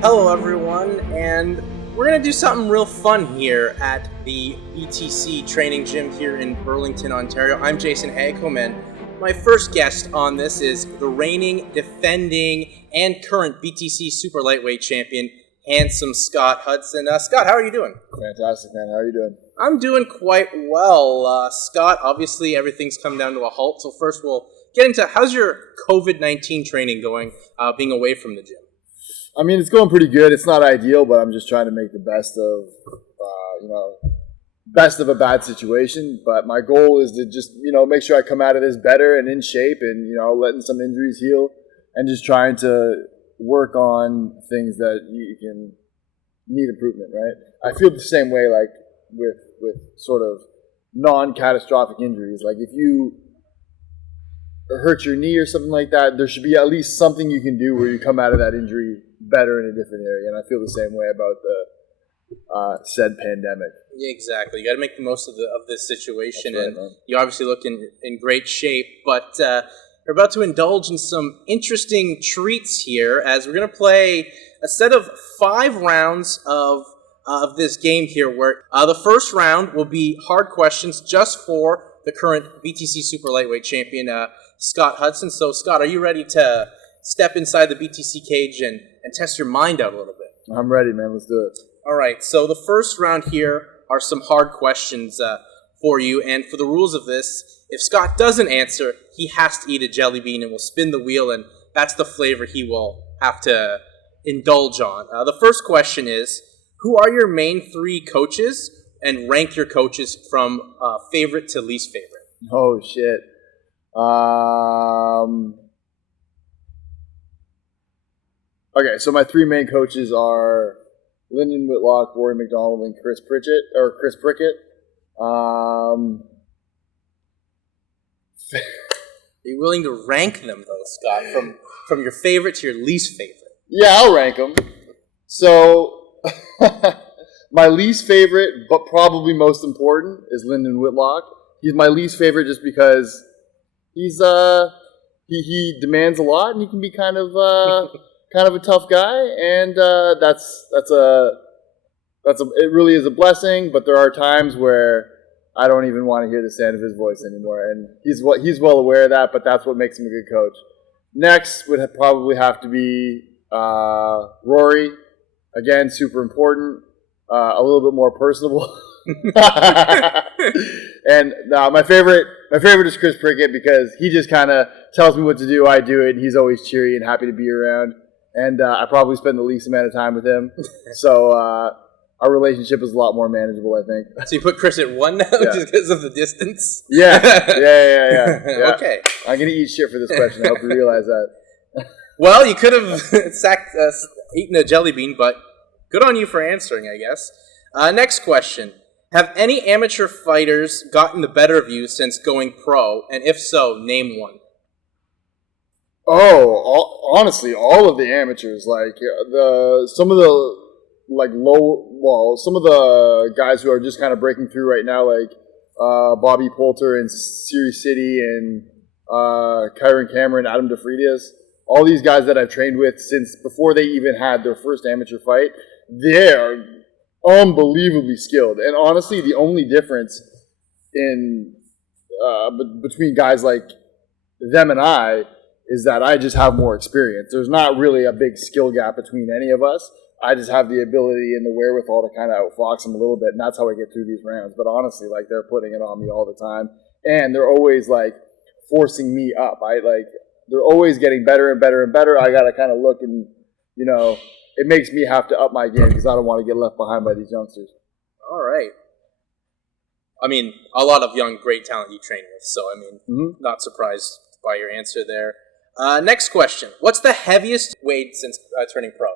Hello everyone, and we're going to do something real fun here at the BTC training gym here in Burlington, Ontario. I'm Jason Hagholm, and my first guest on this is the reigning, defending, and current BTC Super Lightweight Champion, handsome Scott Hudson. Scott, how are you doing? Fantastic, man. How are you doing? I'm doing quite well. Scott, obviously everything's come down to a halt, so first we'll get into how's your COVID-19 training going, being away from the gym? I mean, it's going pretty good. It's not ideal, but I'm just trying to make the best of a bad situation. But my goal is to just, make sure I come out of this better and in shape and, letting some injuries heal and just trying to work on things that you can need improvement, right? I feel the same way, like, with sort of non-catastrophic injuries. Like, if you hurt your knee or something like that, there should be at least something you can do where you come out of that injury better in a different area. And I feel the same way about the said pandemic. Yeah, exactly. You got to make the most of this situation. Right, and man. You obviously look in great shape, but we're about to indulge in some interesting treats here as we're going to play a set of 5 rounds of this game here, where the first round will be hard questions just for the current BTC Super Lightweight Champion, Scott Hudson. So, Scott, are you ready to step inside the BTC cage and test your mind out a little bit? I'm ready, man. Let's do it. All right. So the first round here are some hard questions for you. And for the rules of this, if Scott doesn't answer, he has to eat a jelly bean, and we'll spin the wheel, and that's the flavor he will have to indulge on. The first question is, who are your main 3 coaches, and rank your coaches from favorite to least favorite? Oh, shit. Okay, so my 3 main coaches are Lyndon Whitlock, Rory McDonald, and Chris Prickett. Are you willing to rank them, though, Scott, from your favorite to your least favorite? Yeah, I'll rank them. So, my least favorite, but probably most important, is Lyndon Whitlock. He's my least favorite just because he's he demands a lot, and he can be kind of a tough guy, and it really is a blessing. But there are times where I don't even want to hear the sound of his voice anymore, and he's well aware of that. But that's what makes him a good coach. Next would probably have to be Rory. Again, super important, a little bit more personable. And my favorite is Chris Prickett because he just kind of tells me what to do. I do it. He's always cheery and happy to be around. And I probably spend the least amount of time with him. So our relationship is a lot more manageable, I think. So you put Chris at 1 now just because of the distance? Yeah. Okay. I'm going to eat shit for this question. I hope you realize that. Well, you could have eaten a jelly bean, but good on you for answering, I guess. Next question. Have any amateur fighters gotten the better of you since going pro? And if so, name one. Honestly, all of the amateurs, some of the guys who are just kind of breaking through right now, like Bobby Poulter and Siri City and Kyron Cameron, Adam DeFridias, all these guys that I've trained with since before they even had their first amateur fight, they are unbelievably skilled. And honestly, the only difference in between guys like them and I is that I just have more experience. There's not really a big skill gap between any of us. I just have the ability and the wherewithal to kind of outfox them a little bit, and that's how I get through these rounds. But honestly, they're putting it on me all the time, and they're always forcing me up. They're always getting better and better and better. I gotta kind of look and it makes me have to up my game because I don't want to get left behind by these youngsters. All right. I mean, a lot of young, great talent you train with, so not surprised by your answer there. Next question. What's the heaviest weight since turning pro?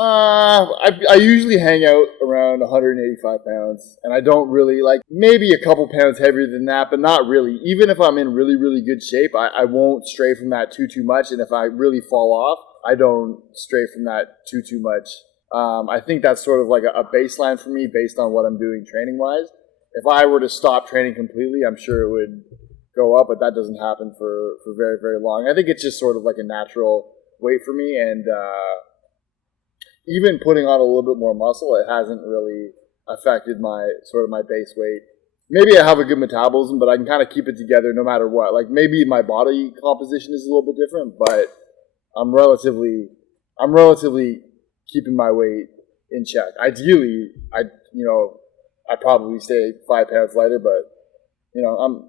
I usually hang out around 185 pounds, and I don't really, maybe a couple pounds heavier than that, but not really. Even if I'm in really, really good shape, I won't stray from that too much, and if I really fall off, I don't stray from that too much. I think that's sort of like a baseline for me based on what I'm doing training-wise. If I were to stop training completely, I'm sure it would go up, but that doesn't happen for very, very long. I think it's just sort of like a natural weight for me, and even putting on a little bit more muscle, it hasn't really affected my base weight. Maybe I have a good metabolism, but I can kind of keep it together no matter what. Like maybe my body composition is a little bit different, but I'm relatively keeping my weight in check. Ideally, I'd probably stay 5 pounds lighter, but I'm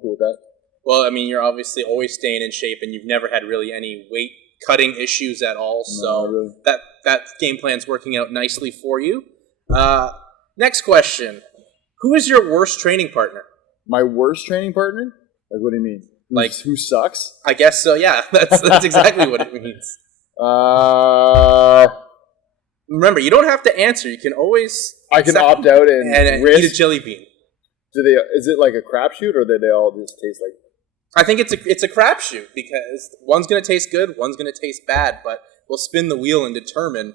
cool with that. Well, I mean, you're obviously always staying in shape, and you've never had really any weight cutting issues at all. So really. that game plan's working out nicely for you. Next question: who is your worst training partner? My worst training partner? Like, what do you mean? Like, who sucks? I guess so. Yeah, that's exactly what it means. Remember, you don't have to answer. You can always opt out and risk. Eat a jelly bean. Is it like a crapshoot, or do they all just taste like? I think it's a crapshoot because one's gonna taste good, one's gonna taste bad, but we'll spin the wheel and determine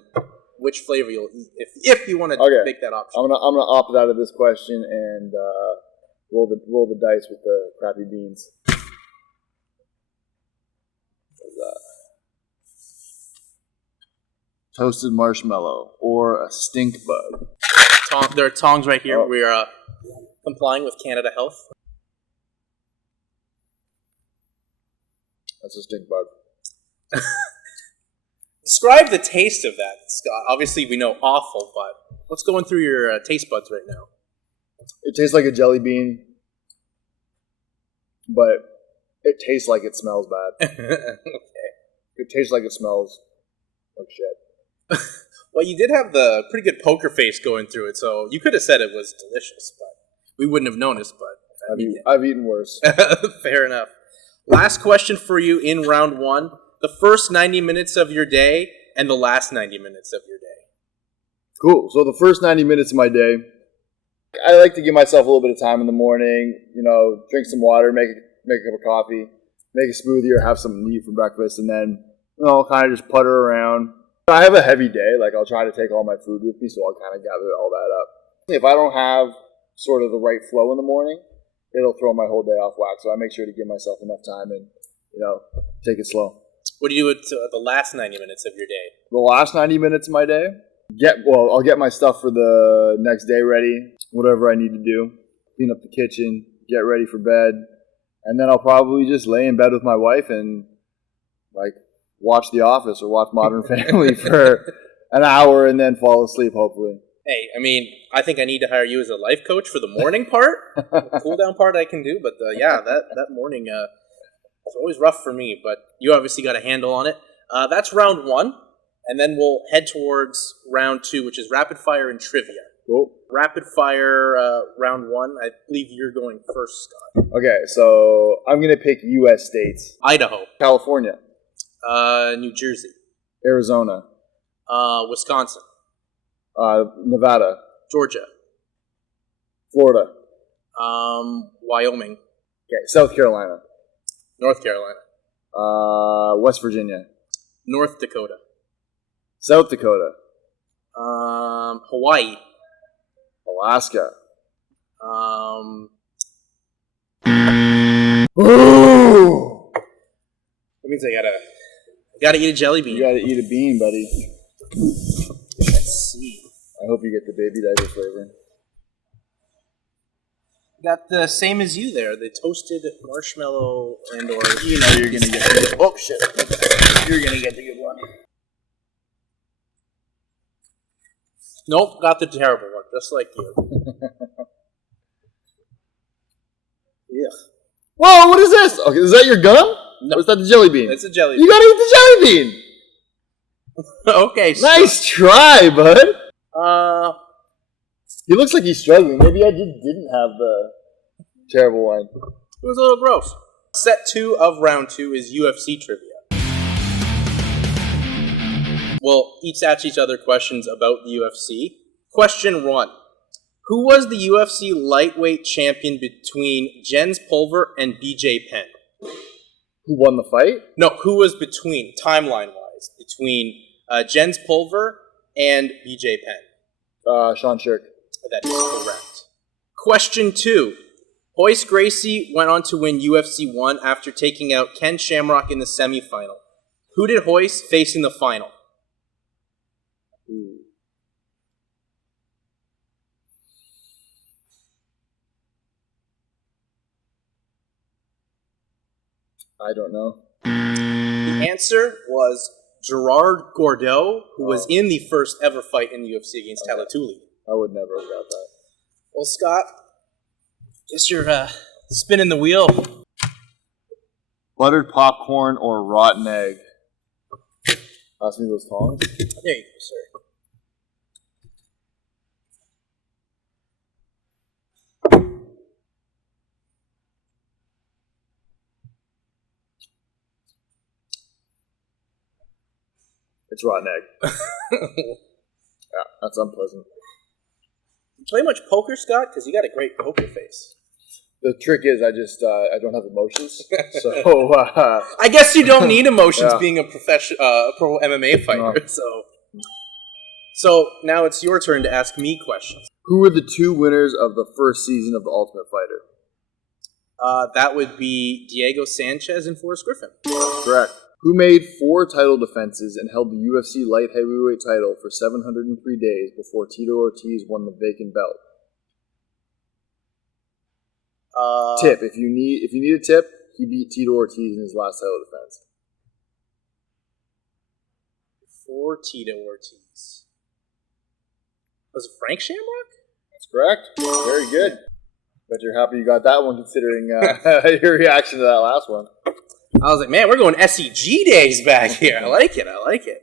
which flavor you'll eat if you want to make that option. I'm gonna opt out of this question and roll the dice with the crappy beans. What's that? Toasted marshmallow or a stink bug. There are tongs right here. Oh. We are complying with Canada Health. That's a stink bug. Describe the taste of that, Scott. Obviously, we know awful, but what's going through your taste buds right now? It tastes like a jelly bean, but it tastes like it smells bad. Okay. It tastes like it smells like shit. Well, you did have the pretty good poker face going through it, so you could have said it was delicious, but we wouldn't have noticed. But I've eaten worse. Fair enough. Last question for you in round one. The first 90 minutes of your day and the last 90 minutes of your day. Cool. So the first 90 minutes of my day, I like to give myself a little bit of time in the morning, drink some water, make a cup of coffee, make a smoothie or have something to eat for breakfast, and then, kind of just putter around. I have a heavy day. Like, I'll try to take all my food with me, so I'll kind of gather all that up. If I don't have sort of the right flow in the morning, it'll throw my whole day off whack. So I make sure to give myself enough time and, take it slow. What do you do at the last 90 minutes of your day? The last 90 minutes of my day? I'll get my stuff for the next day ready, whatever I need to do, clean up the kitchen, get ready for bed, and then I'll probably just lay in bed with my wife and, watch The Office or watch Modern Family for an hour and then fall asleep, hopefully. Hey, I mean, I think I need to hire you as a life coach for the morning part. The cool down part I can do, but that morning it's always rough for me, but you obviously got a handle on it. That's round one, and then we'll head towards round two, which is rapid fire and trivia. Cool. Rapid fire round one. I believe you're going first, Scott. Okay, so I'm going to pick U.S. states. Idaho. California. New Jersey. Arizona. Wisconsin. Nevada. Georgia. Florida. Wyoming. Okay, South Carolina. North Carolina. West Virginia. North Dakota. South Dakota. Hawaii. Alaska. Ooh! That means I gotta eat a jelly bean. You gotta eat a bean, buddy. Let's see. I hope you get the baby diaper flavor. Got the same as you there, the toasted marshmallow and or... You're gonna get the good... Oh, shit. You're gonna get the good one. Nope, got the terrible one, just like you. Yeah. Whoa, what is this? Okay, is that your gum? No. Or is that the jelly bean? It's a jelly bean. You gotta eat the jelly bean! Okay, nice try, bud! He looks like he's struggling. Maybe I didn't have the terrible one. It was a little gross. Set 2 of round 2 is UFC trivia. We'll each ask each other questions about the UFC. Question 1. Who was the UFC lightweight champion between Jens Pulver and BJ Penn? Who won the fight? No, who was between, timeline-wise, between Jens Pulver and BJ Penn? Sean Shirk. That is correct. Question 2. Royce Gracie went on to win UFC 1 after taking out Ken Shamrock in the semifinal. Who did Royce face in the final? Ooh. I don't know. The answer was Gerard Gordeau, who was in the first ever fight in the UFC against Talatuli. I would never have got that. Well, Scott, guess you're spinning the wheel. Buttered popcorn or rotten egg? Pass me those tongs. There you go, sir. It's rotten egg. Yeah, that's unpleasant. You play much poker, Scott? Because you got a great poker face. The trick is I don't have emotions. So I guess you don't need emotions Yeah. being a pro MMA fighter. No. So now it's your turn to ask me questions. who were the two winners of the first season of The Ultimate Fighter? That would be Diego Sanchez and Forrest Griffin. Correct. Who made 4 title defenses and held the UFC light heavyweight title for 703 days before Tito Ortiz won the vacant belt? Tip: If you need a tip, he beat Tito Ortiz in his last title defense. For Tito Ortiz. Was it Frank Shamrock? That's correct. Very good. Bet you're happy you got that one, considering your reaction to that last one. I was like, man, we're going SEG days back here. I like it.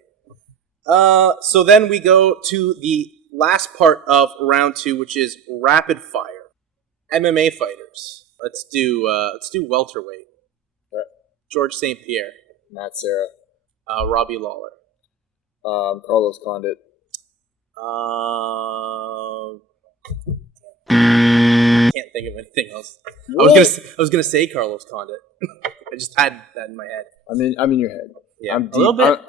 So then we go to the last part of round 2, which is rapid fire. MMA fighters. Let's do welterweight. Right. George St. Pierre. Matt Serra. Robbie Lawler. Carlos Condit. Can't think of anything else. I was gonna say Carlos Condit. I just had that in my head. I'm in your head. Yeah, I'm deep. a little bit.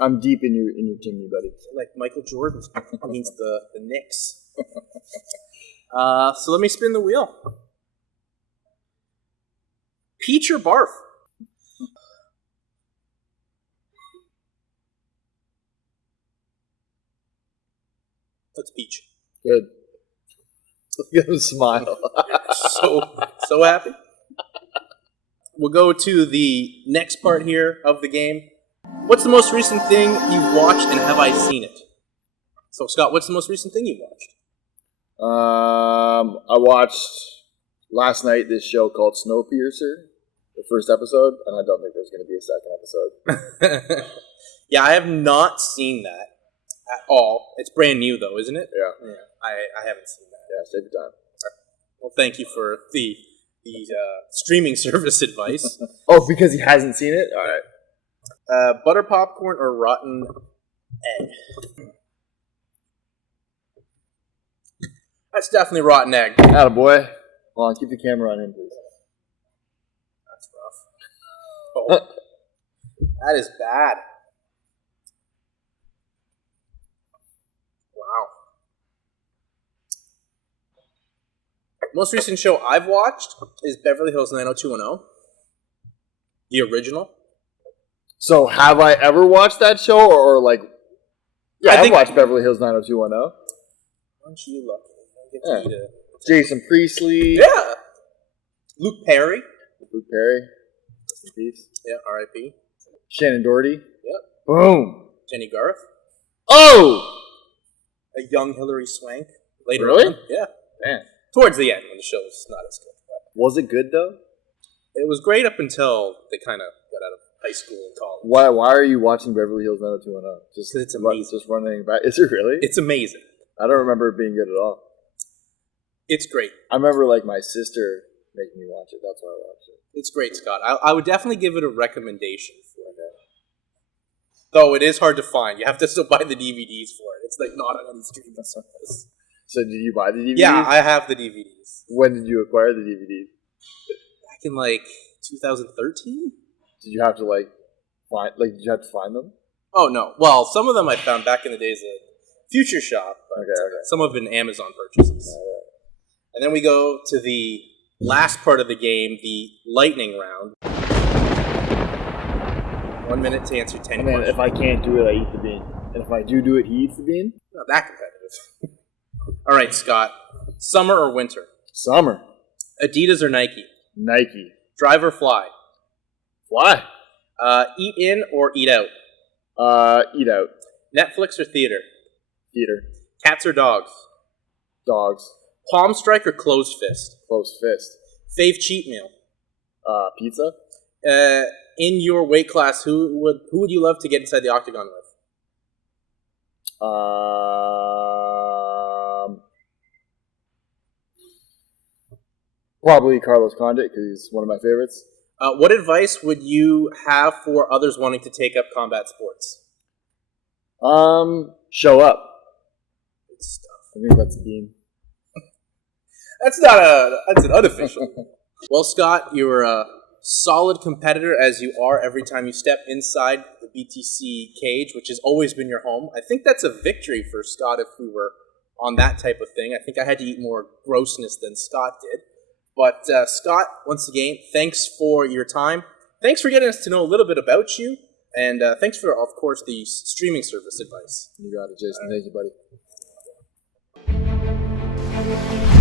I'm deep in your chimney, buddy. Like Michael Jordan against the Knicks. So let me spin the wheel. Peach or barf? Let's peach. Good. Look at him smile. so happy. We'll go to the next part here of the game. What's the most recent thing you've watched, and have I seen it? So, Scott, what's the most recent thing you've watched? I watched last night this show called Snowpiercer, the first episode, and I don't think there's going to be a second episode. Yeah, I have not seen that at all. It's brand new, though, isn't it? Yeah. I haven't seen that. Yeah, save your time. Well, thank you for the streaming service advice. Oh, because he hasn't seen it? All right. Butter popcorn or rotten egg? That's definitely rotten egg. Attaboy. Hold on, keep the camera on him, please. That's rough. Oh, that is bad. Wow. Most recent show I've watched is Beverly Hills 90210. The original. So, have I ever watched that show, or like... Yeah, I watched Beverly Hills 90210. Aren't you lucky? Yeah. Jason Priestley. Yeah. Luke Perry. Luke Perry. Rest in peace. Yeah, R.I.P. Shannon Doherty. Yep. Boom. Jenny Garth. Oh! A young Hilary Swank. Later Really? on. Yeah. Man. Towards the end when the show was not as good. But Was it good, though? it was great up until they kind of got out of high school and college. Why are you watching Beverly Hills 90210? Just 'Cause it's amazing. Just running back. Is it really? It's amazing. I don't remember it being good at all. It's great. I remember like my sister making me watch it. That's why I watched it. It's great, Scott. I would definitely give it a recommendation for it. Though it is hard to find. You have to still buy the DVDs for it. It's like not on any streaming service. So did you buy the DVDs? Yeah, I have the DVDs. When did you acquire the DVDs? Back in like 2013? Did you have to did you have to find them? Oh, no. Well, some of them I found back in the days of Future Shop. But Okay. some have been Amazon purchases. And then we go to the last part of the game, the lightning round. 1 minute to answer 10 And then questions. if I can't do it, I eat the bean. And if I do it, he eats the bean? Not that competitive. All right, Scott. Summer or winter? Summer. Adidas or Nike? Nike. Drive or fly? Fly. Eat in or eat out? Eat out. Netflix or theater? Theater. Cats or dogs? Dogs. Palm strike or closed fist? Close fist. Fave cheat meal? Pizza. In your weight class, who would you love to get inside the octagon with? Probably Carlos Condit because he's one of my favorites. What advice would you have for others wanting to take up combat sports? Show up. Good stuff. I think that's a bean. That's an unofficial. Well, Scott, you're a solid competitor as you are every time you step inside the BTC cage, which has always been your home. I think that's a victory for Scott if we were on that type of thing. I think I had to eat more grossness than Scott did. But Scott, once again, thanks for your time. Thanks for getting us to know a little bit about you. And thanks for, of course, the streaming service advice. You got it, Jason. Thank you, buddy.